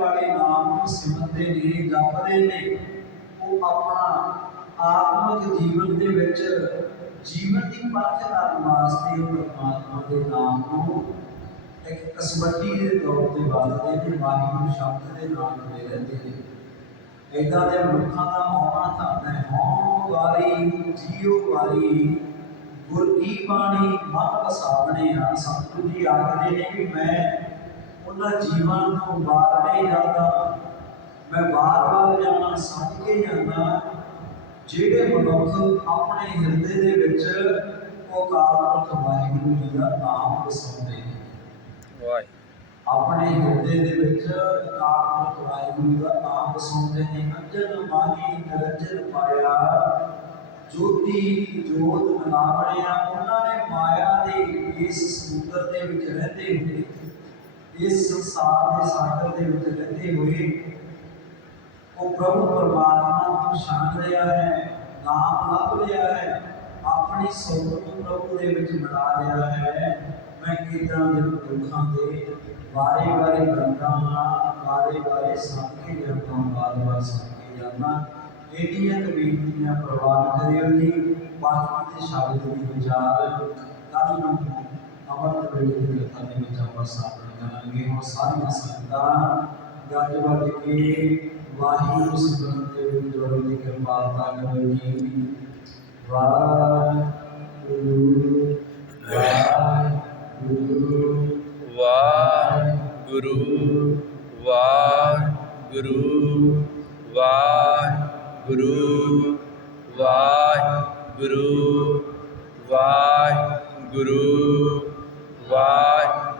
ਵਾਲੇ ਨਾਮ ਨੂੰ ਸਿਮਰਦੇ ਨੇ, ਜਪਦੇ ਨੇ। ਉਹ ਆਪਣਾ ਆਤਮਿਕ ਜੀਵਨ ਦੇ ਵਿੱਚ ਜੀਵਨ ਦੀ ਪਰਖ ਕਰਨ ਵਾਸਤੇ ਉਹ ਪਰਮਾਤਮਾ ਦੇ ਨਾਮ ਨੂੰ ਇੱਕ ਕਸਵੱਟੀ ਦੇ ਤੌਰ ਤੇ ਵਰਤਦੇ ਨੇ ਵਾਹਿਗੁਰੂ ਸ਼ਬਦ ਦੇ ਨਾਲ ਜੁੜੇ ਰਹਿੰਦੇ ਨੇ। ਇਦਾਂ ਦੇ ਮਨੁੱਖਾਂ ਦਾ ਹੋਣਾ ਤਾਂ ਹੈ ਹੋਂ ਵਾਰੀ, ਜੀਉ ਵਾਰੀ, ਗੁਰ ਕੀ ਬਾਣੀ, ਮਨ ਵਸਾਵਣੇ ਆ, ਸਤਿਗੁਰੂ ਜੀ ਆਖਦੇ ਨੇ ਕਿ ਮੈਂ ਉਹਨਾਂ ਜੀਵਾਂ ਨੂੰ ਬਾਰ ਨਹੀਂ ਜਾਂਦਾ। ਮੈਂ ਬਾਰ-ਬਾਰ ਜਾਣਾ ਸਮਝ ਕੇ ਜਾਂਦਾ। ਜਿਹੜੇ ਮਨੁੱਖ ਆਪਣੇ ਹਿਰਦੇ ਦੇ ਵਿੱਚ ਉਹ ਕਾਲਪੁਰਖ ਵਾਹਿਗੁਰੂ ਜੀ ਦਾ ਨਾਮ ਵਸਾਉਂਦੇ ਨੇ। ਵਾਹਿ ਆਪਣੇ ਹਿਰਦੇ ਦੇ ਵਿੱਚ ਕਾਲਪੁਰਖ ਵਾਹਿਗੁਰੂ ਦਾ ਨਾਮ ਵਸਾਉਂਦੇ ਨੇ। ਅੰਜਨ ਮਾਹੀ ਨਿਰੰਜਨ ਪਾਇਆ ਜੋਤੀ ਜੋਤ ਮਨਾਵਣਿਆ ਉਹਨਾਂ ਨੇ ਮਾਇਆ ਦੇ ਇਸ ਸਮੁੰਦਰ ਦੇ ਵਿੱਚ ਰਹਿੰਦੇ ਹੋਏ ਇਸ ਸੰਸਾਰ ਦੇ ਸਾਗਰ ਦੇ ਵਿੱਚ ਰਹਿੰਦੇ ਹੋਏ ਉਹ ਪ੍ਰਭੂ ਪਰਮਾਤਮਾ ਨੂੰ ਪਛਾਣ ਰਿਹਾ ਹੈ, ਨਾਮ ਲੱਭ ਰਿਹਾ ਹੈ, ਆਪਣੀ ਸੋਚ ਨੂੰ ਪ੍ਰਭੂ ਦੇ ਵਿੱਚ ਮਿਲਾ ਰਿਹਾ ਹੈ। ਮੈਂ ਕਿਦਾਂ ਦੇ ਦੁੱਖਾਂ ਦੇ ਬਾਰੇ ਬਾਰੇ ਗੰਦਾਂ ਬਾਰੇ ਬਾਰੇ ਸਮਝ ਕੇ ਜਾਂਦਾ ਬਾਰ ਬਾਰ ਸਮਝ ਜਾਂਦਾ। ਇਹਦੀਆਂ ਕਬੀਰਤੀਆਂ ਪ੍ਰਵਾਨ ਕਰਿਓ ਜੀ ਬਾਕੀ ਦੇ ਸ਼ਬਦ ਦੀ ਵਿਚਾਰ ਕੱਲ ਨੂੰ ਅਮਰਤ ਵੇਲੇ ਦੀ ਕਥਾ ਦੇ ਵਿੱਚ ਆਪਾਂ ਸਾਹਮਣੇ ਕਰਾਂਗੇ ਉਹ ਸਾਰੀਆਂ ਸੰਗਤਾਂ ਗੱਜ ਵੱਜ ਕੇ ਵਾਹਿਗੁਰੂ ਸਿਮਰਨ ਦੇ ਦੀ ਕਿਰਪਾਲਤਾ ਕਰੋ ਜੀ ਵਾਹਿਗੁਰੂ ਵਾਹਿਗੁਰੂ ਵਾਹਿਗੁਰੂ ਵਾਹਿਗੁਰੂ ਵਾਹਿਗੁਰੂ ਵਾਹਿਗੁਰੂ ਵਾਹਿਗੁਰੂ ਵਾਹਿਗੁਰੂ।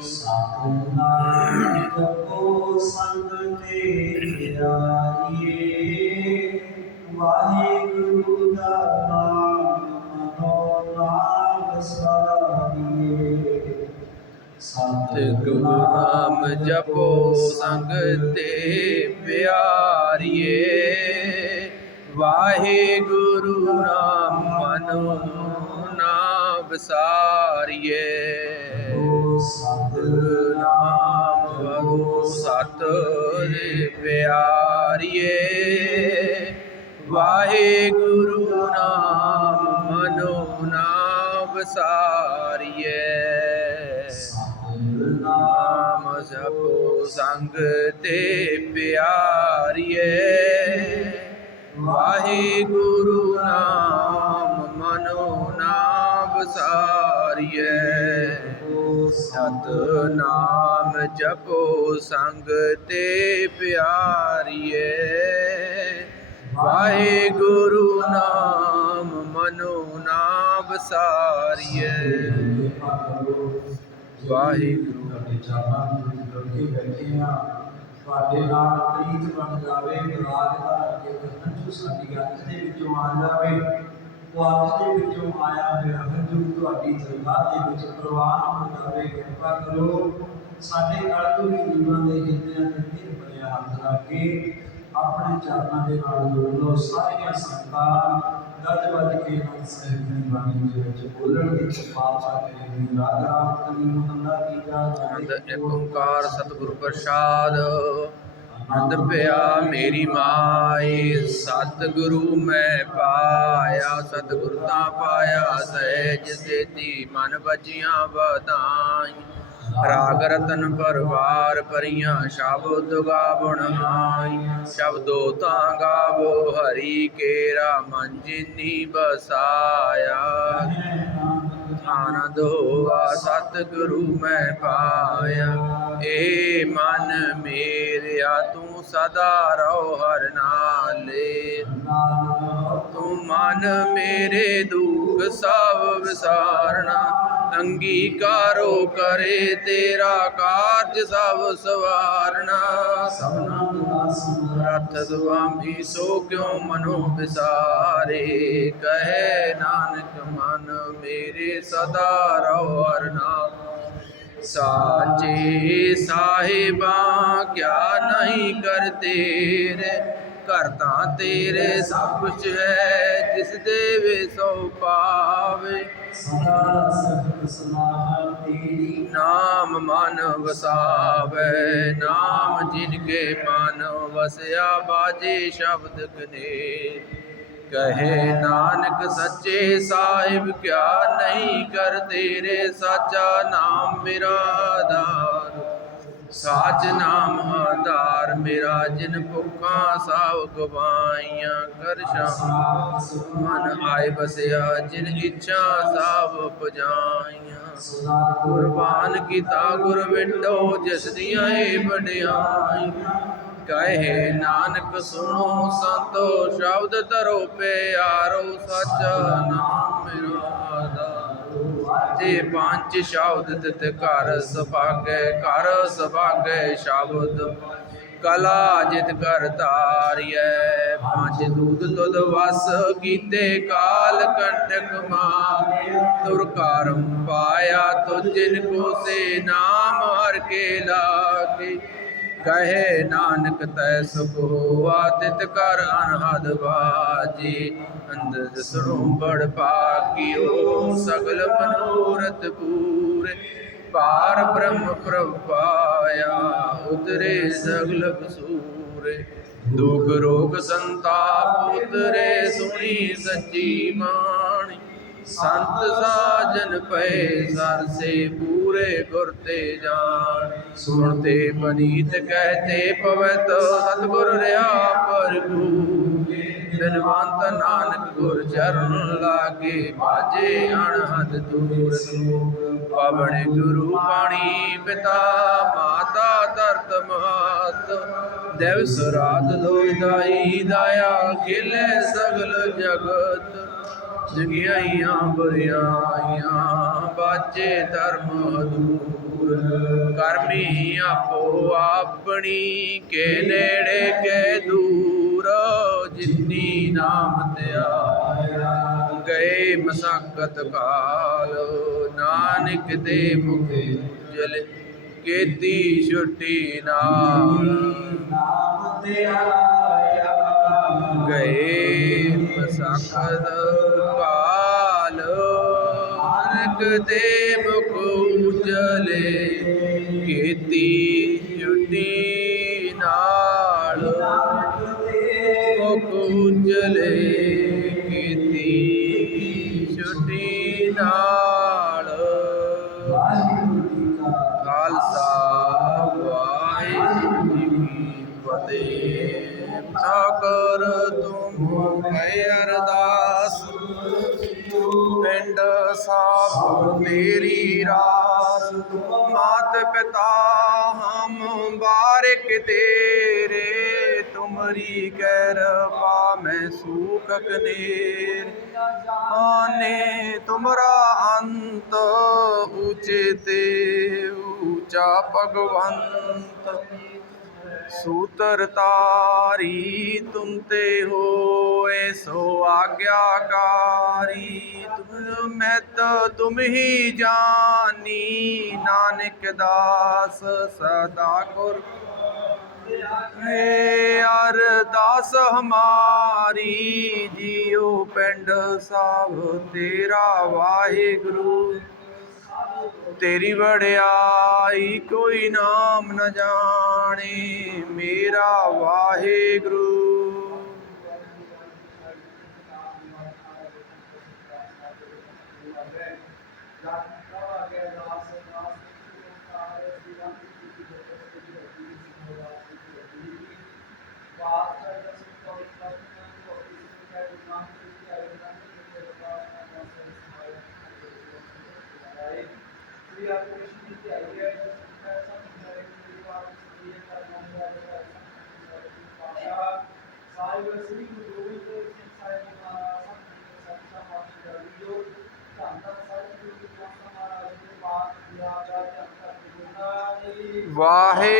ਸਤਨਾਮ ਜਪੋ ਸੰਗ ਤੇ ਆਈਏ ਵਾਹਿਗੁਰੂ ਦਾ ਨਾਮ ਮਨੋ ਨਾਮ ਸਾਰੀਏ ਗੁਰੂ ਨਾਮ ਜਪੋ ਸੰਗ ਤੇ ਪਿਆਰੀਏ ਵਾਹਿਗੁਰੂ ਨਾਮ ਮਨੋ ਨਾਮ ਵਿਸਾਰੀਏ। ਨਾਮ ਵਗੋ ਸਤ ਦੇ ਪਿਆਰੀਏ। ਵਾਹਿਗੁਰੂ ਨਾਮ ਮਨੋ ਨਾ ਵਿਸਾਰੀਏ ਨਾਮ ਜਪੋ ਸੰਗ ਤੇ ਪਿਆਰੀਏ। ਵਾਹਿਗੁਰੂ ਨਾਮ ਮਨੋ ਨਾ ਵਿਸਾਰੀਏ ਸਤਨਾਮ ਜਪੋ ਸੰਗ ਤੇ ਪਿਆਰੀਏ। ਵਾਹਿਗੁਰੂ ਨਾਮ ਮਨੋ ਨਾ ਵਿਸਾਰੀਏ ਵਾਹਿਗੁਰੂ। ਤੁਹਾਡੇ ਚਰਨਾਂ ਦੇ ਬੈਠੇ ਆ ਤੁਹਾਡੇ ਨਾਲ ਪ੍ਰੀਤ ਬਣ ਜਾਵੇ ਰਾਜ ਦਾ ਇੱਕ ਹੰਝੂ ਸਾਡੀ ਅੱਖ ਦੇ ਵਿੱਚੋਂ ਆ ਜਾਵੇ ਅੱਖ ਦੇ ਵਿੱਚੋਂ ਆਇਆ ਹੋਇਆ ਹੰਝੂ ਤੁਹਾਡੀ ਦਰਗਾਹ ਦੇ ਵਿੱਚ ਪ੍ਰਵਾਨ ਹੋ ਜਾਵੇ ਕਿਰਪਾ ਕਰੋ। ਸਾਡੇ ਨਾਲ ਕੋਈ ਜੀਵਾਂ ਦੇ ਹਿਰਦਿਆਂ ਤੇ ਧਿਰ ਬਣਿਆ ਹੱਥ ਰੱਖ ਕੇ ਆਪਣੇ ਚਰਨਾਂ ਦੇ ਨਾਲ ਜੁੜ ਲਓ। ਸਾਰੀਆਂ ਸੰਗਤਾਂ ਗੱਜ ਵੱਜ ਕੇ ਨਾਮ ਸਾਹਿਬ ਦੀ ਬਾਣੀ ਦੇ ਵਿੱਚ ਬੋਲਣ ਦੀ ਕਿਰਪਾਲਤਾ ਕਰੇ ਰਾਗ ਰਾਮ ਕਲੀ ਮੁਹੰਦਾ ਕੀ ਜਾ ਆਨੰਦ ਇੱਕ ਓੰਕਾਰ ਸਤਿਗੁਰ ਪ੍ਰਸਾਦ। ਆਨੰਦ ਪਿਆ ਮੇਰੀ ਮਾਏ, ਸਤਿਗੁਰੂ ਮੈਂ ਪਾਇਆ, ਸਤਿਗੁਰ ਤਾਂ ਪਾਇਆ, ਸਹਿਜ ਸੇਤੀ ਮਨ ਬਚੀਆਂ ਵਧਾਈ। ਰਾਗ ਰਤਨ ਪਰਵਾਰ ਪਰੀਆਂ ਸ਼ਬਦ ਗਾਵਣ ਆਈ। ਸ਼ਬਦੋ ਤਾਂ ਗਾਵੋ, ਹਰੀ ਕੇਰਾ ਮਨ ਜਿਨੀ ਬਸਾਇਆ। ਆਨੰਦ ਹੋਆ ਸਤਿਗੁਰੂ ਮੈਂ ਪਾਇਆ। ਏ ਮਨ ਮੇਰਿਆ, ਤੂੰ ਸਦਾ ਰਹੋ ਹਰ ਨਾਲੇ। ਤੂੰ ਮਨ ਮੇਰੇ ਦੁੱਖ ਸਭ ਵਿਸਾਰਣਾ ਅੰਗੀਕਾਰੋ ਕਰੇ ਤੇਰਾ ਕਾਰਜ ਸਭ ਸਵਾਰਣਾ ਸਭਨਾ ਰਥ ਸੁਆਮੀ, ਸੋ ਕਿਉ ਮਨੋ ਵਿਸਾਰੇ? ਕਹੇ ਨਾਨਕ ਮਨ, ਮੇਰੇ ਸਦਾ ਰਹੁ ਹਰ ਸਾਚੇ ਸਾਹਿਬਾ, ਕਿਆ ਨਹੀਂ ਕਰਤੇ ਰੇ? ਕਰਤਾ ਤੇਰੇ ਸਭ ਕੁਛ ਹੈ, ਜਿਸ ਦੇਵੇ ਸੋ ਪਾਵੇ ਸਦਾ ਸਤ ਸਲਾਹ ਤੇਰੀ ਨਾਮ ਮਨ ਵਸਾਵੇ, ਨਾਮ ਜਿਨ ਕੇ ਮਨ ਵਸਿਆ, ਬਾਜੇ ਸ਼ਬਦ ਕਨੇ ਕਹੇ ਨਾਨਕ ਸੱਚੇ ਸਾਹਿਬ, ਕਿਆ ਨਹੀਂ ਕਰ ਤੇਰੇ ਸਾਚਾ ਨਾਮ ਮੇਰਾ ਆਧਾਰ ਸਾਚ ਨਾਮ ਆਧਾਰ, ਮੇਰਾ ਜਿਨ ਭੁੱਖਾਂ ਸਾਵ ਗਵਾਈਆਂ ਕਰ ਸ਼ਾਮ। ਮਨ ਆਏ ਬਸਿਆ, ਜਿਨ ਇੱਛਾ ਸਾਵ ਪੁਜਾਈਆਂ। ਸਦਾ ਕੁਰਬਾਨ ਕੀਤਾ ਗੁਰ ਵਿਟੋ ਜਿਸ ਦੀਆਂ ਏ ਵਡਿਆਈ ਕਹੇ ਨਾਨਕ ਸੁਣੋ, ਸੰਤੋ, ਸ਼ਬਦ ਧਰੋ, ਪਿਆਰੋ, ਸੱਚਾ ਨਾਮ ਮੇਰਾ ਆਧਾਰ। ਤੇ ਪੰਜ ਸ਼ਬਦ ਤਿਤ ਘਰ ਸੁਭਾਗੈ ਘਰ ਸੁਭਾਗੈ ਸ਼ਬਦ। ਕਲਾ ਜਿਤ ਕਰ ਤਾਰਿਐ ਪੰਜ ਦੂਤ ਤੁਧ ਵਸ ਕੀਤੇ ਕਾਲ ਕੰਟਕ ਮਾਰ। ਤੁਰ ਕਰਮ ਪਾਇਆ ਤੁ ਜਿਨ ਕੋ ਸੇ ਨਾਮ ਹਰ ਕੇ ਲਾਗੇ। ਕਹੇ ਨਾਨਕ, ਤੈ ਸੁਖ ਹੋਆ, ਤਿਤ ਕਰ ਅਨਹਦ ਬਾਜੀ। ਅੰਦਰ ਸੁਣੋ ਬੜ ਪਾਕਿਓ, ਸਗਲ ਮਨੋਰਥ ਪੂਰੇ। ਪਾਰ ਬ੍ਰਹਮ ਪ੍ਰਭ ਉਤਰੇ ਸਗਲ ਬਸੂਰੇ ਦੁਖ ਰੋਗ ਸੰਤਾਪ, ਉਤਰੇ ਸੁਣੀ ਸੱਚੀ ਬਾਣੀ ਸੰਤ ਸਾਜਨ ਪਏ ਸਰਸੇ ਪੂਰੇ ਗੁਰ ਤੇ ਜਾਣ। ਸੁਣਤੇ ਪਨੀਤ ਕਹਤੇ ਪਵਤ ਸਤਗੁਰ ਰਿਆ ਪਰਗੂ ਬਿਨਵੰਤ ਨਾਨਕ ਗੁਰ ਚਰਨ ਲਾਗੇ ਬਾਜੇ ਅਣਹਦ ਦੂਰ ਪਵਨ ਗੁਰੂ ਪਾਣੀ ਪਿਤਾ ਮਾਤਾ ਧਰਤ ਮਾਤ ਦੇਵ ਰਾਤ ਲੋਇ ਦਾਈ, ਦਾਇਆ ਖੇਲੇ ਸਗਲ ਜਗਤ। ਜਗਿਆਈਆਂ ਬਰਿਆਈਆਂ ਬਾਚੇ ਧਰਮ ਦੂਰ। ਕਰਮੀ ਆਪੋ ਆਪਣੀ ਕੇ ਨੇੜੇ ਕੇ ਦੂਰ। ਜਿਨੀ ਨਾਮ ਧਿਆਇਆ ਗਏ ਮਸਕਤ ਕਾਲ। ਨਾਨਕ ਦੇ ਮੁਖ ਜਲ ਕੀਤੀ ਛੁੱਟੀ ਨਾਲ। ਨਾਮ ਤੇ ਆਇਆ ਗਏ ਮਸਕਤ ਕਾਲ ਨਾਨਕ ਦੇ ਮੁਖ ਉਜਲੇ ਕੀਤੀ ਛੁੱਟੀ ਨਾਲ। ਮੁਖ ਉਜਲੇ ਮਾਤ ਪਿਤਾ ਹਮ ਬਾਰਿਕ ਤੇਰੇ, ਤੁਮਰੀ ਕਿਰਪਾ ਮੈਂ ਸੂਖ ਕਨੇਰ ਆਨੇ ਤੁਮਰਾ ਅੰਤ, ਉੱਚੇ ਤੇ ਉੱਚਾ ਭਗਵੰਤ। ਸੂਤਰ ਤਾਰੀ, ਤੁਮ ਤੇ ਹੋਏ ਸੋ ਆਗਿਆਕਾਰੀ। ਤੁਮ ਮਹਿਤ, ਤੁਮ ਹੀ ਜਾਨੀ, ਨਾਨਕ ਦਾਸ ਸਦਾ ਗੁਰ। ਹੈ ਅਰ ਆਸ ਹਮਾਰੀ, ਜੀਉ ਪਿੰਡ ਸਾਹਿਬ ਤੇਰਾ ਵਾਹਿਗੁਰੂ। ਤੇਰੀ ਵੜਿਆਈ ਕੋਈ ਨਾਮ ਨਾ ਜਾਣੇ ਮੇਰਾ ਵਾਹਿਗੁਰੂ। ਵਾਹੇ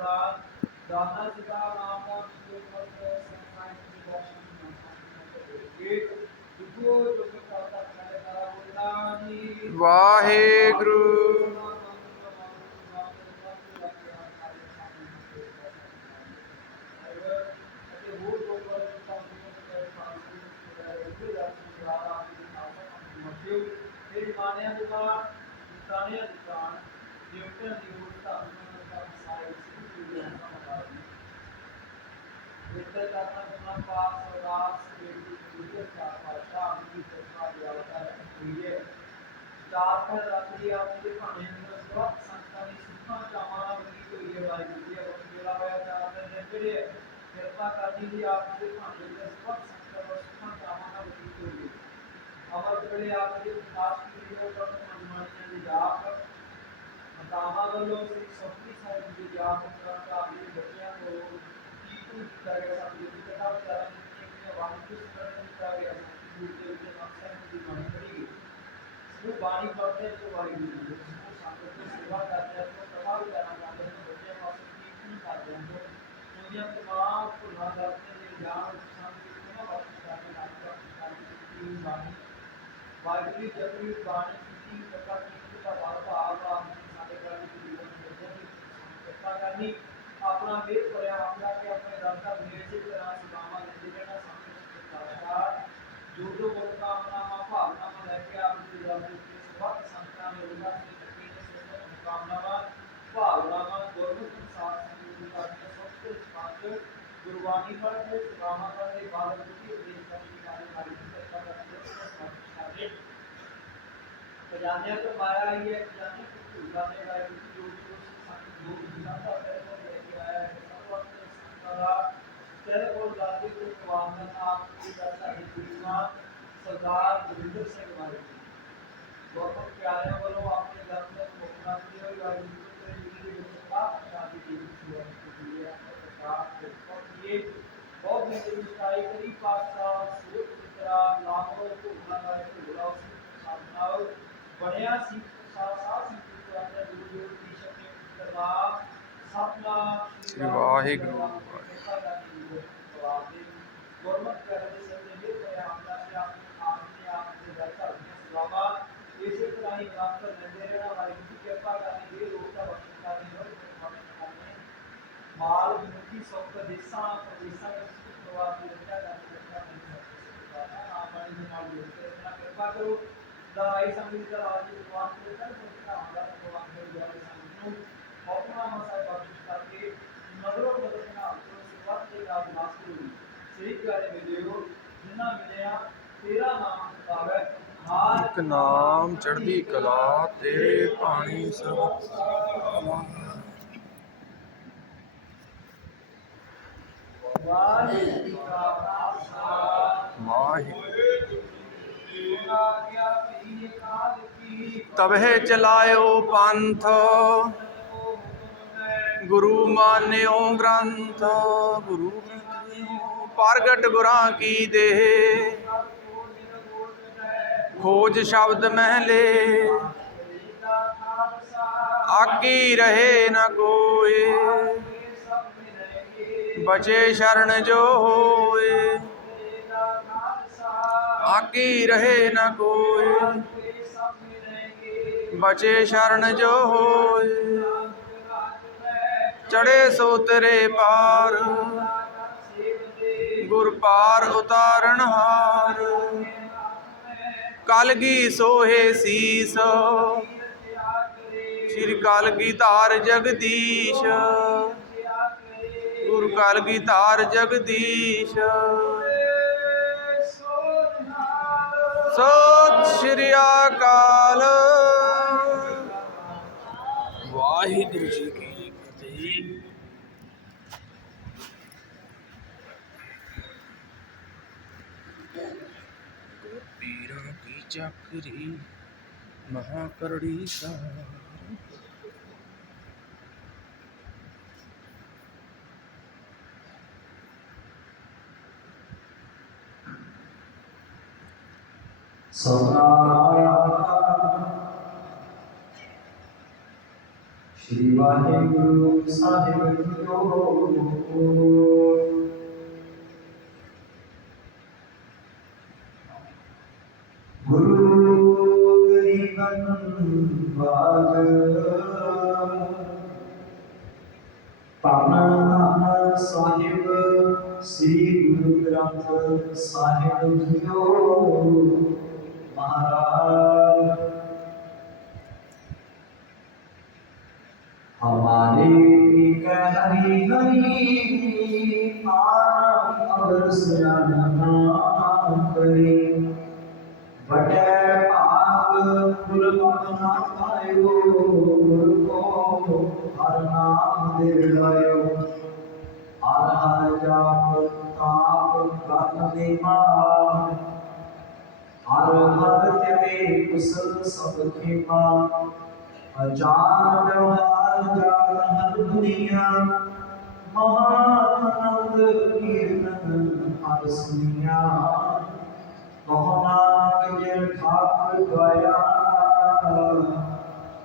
ਦਾ ਦਾਦਾ ਸਿਕਾ ਨਾਮ ਦਾ ಕಾರ್ಯದಲ್ಲಿ ಆಗಿದೆ ಮಾಡಿದ ಸ್ಪಷ್ಟ ಸಂಕಲ್ಪವನ್ನು ಕಾಮನ ಉಳಿದಿದೆ ಅವರ ಬಳಿ ಆಗಿದೆ ಲಾಸ್ಟ್ वीडियोಗಳನ್ನು ಮನಮಾಡಿನಲ್ಲಿ ಯಾಕ ಕಾಮನಲ್ಲೋ ಸೊಪ್ಪಿ ಸಾಹಿತ್ಯ ಯಾಕ ಅಂತ ಆಗಿದೆ ಬಚ್ಚಿಯಾಕೋ टीकू दिया गया था यदि कथा कारण के वाक्य स्मरण किया गया दूसरे के नक्शा की बात करेगी वो वाणी करते जो वाणी उसको सांप्रदायिक सेवा करते हैं तो प्रभाव करना ਵਾਹਿਗੁਰੂ ਜੀ ਜਪੀ ਬਾਣੀ। ਕੀਤੀ ਕਥਾ ਕੀਤੀ ਦਾ ਵਾਰ ਭਾਵ ਆ ਸਾਡੇ ਘਰ ਦੀ ਜੀਵਨ ਵਿੱਚ ਦੀ ਕਿਰਪਾ ਕਰਨੀ, ਆਪਣਾ ਮੇਰ ਭਰਿਆ ਆਪਣਾ ਕੇ ਆਪਣੇ ਦਰ ਦਾ ਮੇਰ ਦੇ ਤਰ੍ਹਾਂ ਸਦਾਮਾ ਦੇ ਜਿਹੜਾ ਸੰਕਟ ਦਾ ਜੋ ਜੋ ਮਨੋਕਾਮਨਾਵਾਂ, ਭਾਵਨਾਵਾਂ ਲੈ ਕੇ ਆਪ ਜੀ ਦਾ ਦੇ ਸਵਾਤ ਸੰਤਾਂ ਨੇ ਉਹਨਾਂ ਦੀ ਤਕੀ ਦੇ ਸਿਰਫ ਭਾਵਨਾਵਾਂ ਗੁਰਮੁਖ खजाने तो पाया ही है खजाने तो खजाने का जो जो खजाना है वो लेके आया है। सब अपने सरा तेरे को जाते को स्वागन आप की दशा ही दुनिया सरदार गोविंद सिंह वाले बहुत प्यारे बोलो ਬਣਿਆ ਸੀ। ਸਾਹ ਸਾਹ ਸੀ ਦੇ ਗੁਰੂ ਗੁਰੂ ਦੀ ਸ਼ਕਤੀ ਦਰਬਾਰ ਸਤਨਾਮ ਸ੍ਰੀ ਵਾਹਿਗੁਰੂ। ਗੁਰਮਤ ਕਰਦੇ ਸਮੇਂ ਇਹ ਪਿਆਰ ਦਾ ਕਿ ਆਪ ਆਪ ਨੇ ਆਪ ਦੇ ਦਰ ਘਰ ਦੀਆਂ ਸਲਾਵਾ। ਇਸੇ ਤਰ੍ਹਾਂ ਹੀ ਪ੍ਰਾਪਤ ਲੈਂਦੇ ਰਹਿਣਾ ਵਾਹਿਗੁਰੂ ਦੀ ਕਿਰਪਾ ਕਰਨੀ ਇਹ ਰੋਗ ਦਾ ਬਖਸ਼ ਕਰਨੀ ਕਰਨੀ ਮਾਲ ਮੁਕਤੀ ਸੁਖ ਦੇਸਾਂ ਪ੍ਰਦੇਸਾਂ దవాయి नाम पावत ਇੱਕ ਨਾਮ ਚੜ੍ਹਦੀ ਕਲਾ ਤਬਹਿ ਚਲਾਇਓ ਪੰਥ। ਗੁਰੂ ਮਾਨਿਓ ਗ੍ਰੰਥ। ਗੁਰੂ ਪ੍ਰਗਟ ਗੁਰਾਂ ਕੀ ਦੇਹ ਖੋਜ ਸ਼ਬਦ ਮਹਿਲੇ। ਆਕੀ ਰਹੇ ਨ ਕੋਏ ਬਚੇ ਸ਼ਰਨ ਜੋ ਹੋਏ। ਆਕੀ ਰਹੇ ਨ ਕੋਏ ਬਚੇ ਸ਼ਰਨ ਜੋ ਹੋਏ। ਚੜੇ ਸੋ ਤੇਰੇ ਪਾਰ। ਗੁਰ ਪਾਰ ਉਤਾਰਨ ਹਾਰ। ਕਲਗੀ ਸੋਹੇ ਸੀਸ। ਸ੍ਰੀ ਕਲਗੀ ਧਾਰ ਜਗਦੀਸ਼। ਗੁਰ ਕਲਗੀ ਧਾਰ ਜਗਦੀਸ਼। ਸਤਿ ਸ਼੍ਰੀ ਅਕਾਲ। ਵਾਹਿਗੁਰੂ ਜੀ ਕੀ ਫਤਿਹ ਪੀਰਾਂ ਕੀ ਚੱਕਰੀ ਮਹਾ ਕਰੜੀ ਸਾਰ ਸਤਨਾਮ ਸ਼੍ਰੀ ਵਾਹਿਗੁਰੂ ਸਾਹਿਬ ਜੀਓ ਗੁਰੂ ਗਰੀਬਨ ਬਾਜ। ਪਾਵਨ ਸਾਹਿਬ ਸ੍ਰੀ ਗੁਰੂ ਗ੍ਰੰਥ ਸਾਹਿਬ ਜੀਓ। ਮਹਾਰਾਜ हमारे कह हरि हरि आन अवर स्यान नाम करे बटे भाग गुर अपना पायो गुर को हर नाम दे लायो हर हर जाप ताप गत दे मान हर हर तेरे कुशल सब खेपा अजान व्यवहार ਜਾਤ ਹਰ ਦੁਨੀਆ ਮਹਾਨੰਦ ਕੀਰਤਨ ਹਰ ਸੁਨਿਆ ਮਹਾਨਾਨਕ ਜਿਨ ਠਾਕੁਰ ਗਾਇਆ,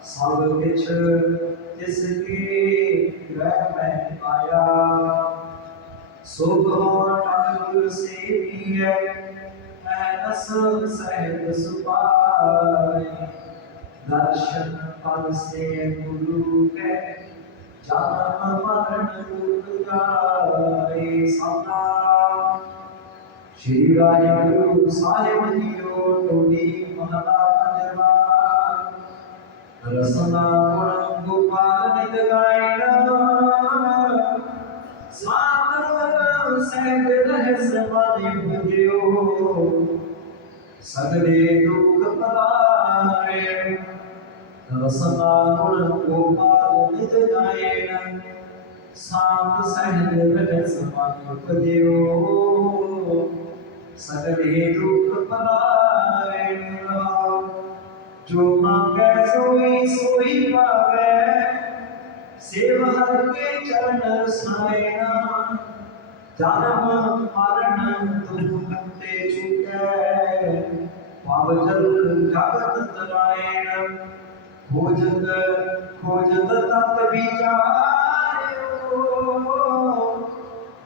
ਸਭ ਕਿਛ ਤਿਸ ਕੀ ਰਹਿ ਮੈਂ ਆਇਆ ਸੁਖ ਹੋ ਅਨੰਦ ਸੇਵੀਐ ਐਨਸ ਸਹਿਬ ਸੁਪਾਈ ਦਰਸ਼ਨ ਪਾਸੇ ਗੁਰੂ ਕੈ ਜਨਮ ਮਰਨ ਉਤਾਰੇ ਸਦਾ ਸ਼੍ਰੀ ਵਾਹਿਗੁਰੂ ਸਾਹਿਬ ਜੀਓ ਤੁਮੀ ਮਹਲਾ ਪੰਜਵਾ ਰਸਨਾ ਗੁਣ ਗੋਪਾਲ ਨਿਤ ਗਾਇਣ ਸਾਧੂ ਸਹਿਤ ਰਹਿ ਸਮਾਧਿ ਭੁਜਿਓ ਸਗਲੇ ਦੁਖ ਪਰਾਏ ਰਸਨਾਨੁਲ ਗੋਪਾਲ ਨਿਤ ਗਾਇਨ ਸਾਤ ਸਹਿਜ ਰਹਿ ਸਮਾਨ ਉਪਦਿਓ ਸਗਲੇ ਦੁਖ ਪਰਾਇਣ ਜੋ ਮੰਗੈ ਸੋਈ ਸੋਈ ਪਾਵੈ ਸੇਵ ਹਰ ਕੇ ਚਰਨ ਸਾਇਨਾ ਜਨਮ ਮਰਨ ਦੁਖ ਤੇ ਛੁਟੈ ਪਾਵ ਜਲ ਜਗਤ ਤਰਾਇਣ ਖੋਜਤ ਖੋਜਤ ਤਤ ਵਿਚਾਰਿਓ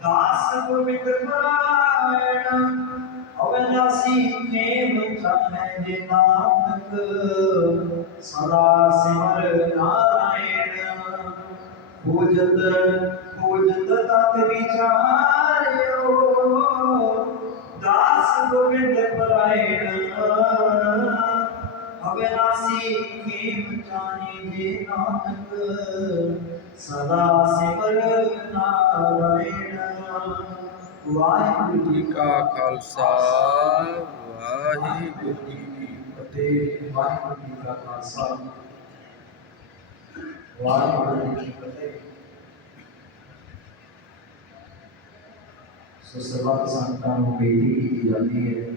ਦਾਸ ਗੋਬਿੰਦ ਪ੍ਰਾਇਣ ਅਵਨਾਸੀ ਨੇਮ ਖਾਨੇ ਦੇ ਨਾਮਕ ਸਦਾ ਸਿਮਰ ਨਾਰਾਇਣ। ਖੋਜਤ ਖੋਜਤ ਤਤ ਵਿਚਾਰਿਓ ਦਾਸ ਗੋਬਿੰਦ ਪ੍ਰਾਇਣ ਹਵੇ ਨਾਸੀ ਕੀ ਬਚਾਨੀ ਦੇ ਨਾਨਕ, ਸਦਾ ਸਿਮਰ ਨਾਰਾਇਣ। ਵਾਹਿਗੁਰੂ ਜੀ ਕਾ ਖਾਲਸਾ, ਵਾਹਿਗੁਰੂ ਜੀ ਕੀ ਫਤਿਹ, ਵਾਹਿਗੁਰੂ ਜੀ ਕਾ ਖਾਲਸਾ। ਵਾਹਿਗੁਰੂ ਜੀ ਕੀ ਫਤਿਹ। ਸੋ ਸਰਬੱਤ ਸੰਤਾਂ ਨੂੰ ਬੇਨਤੀ ਕੀਤੀ ਜਾਂਦੀ ਹੈ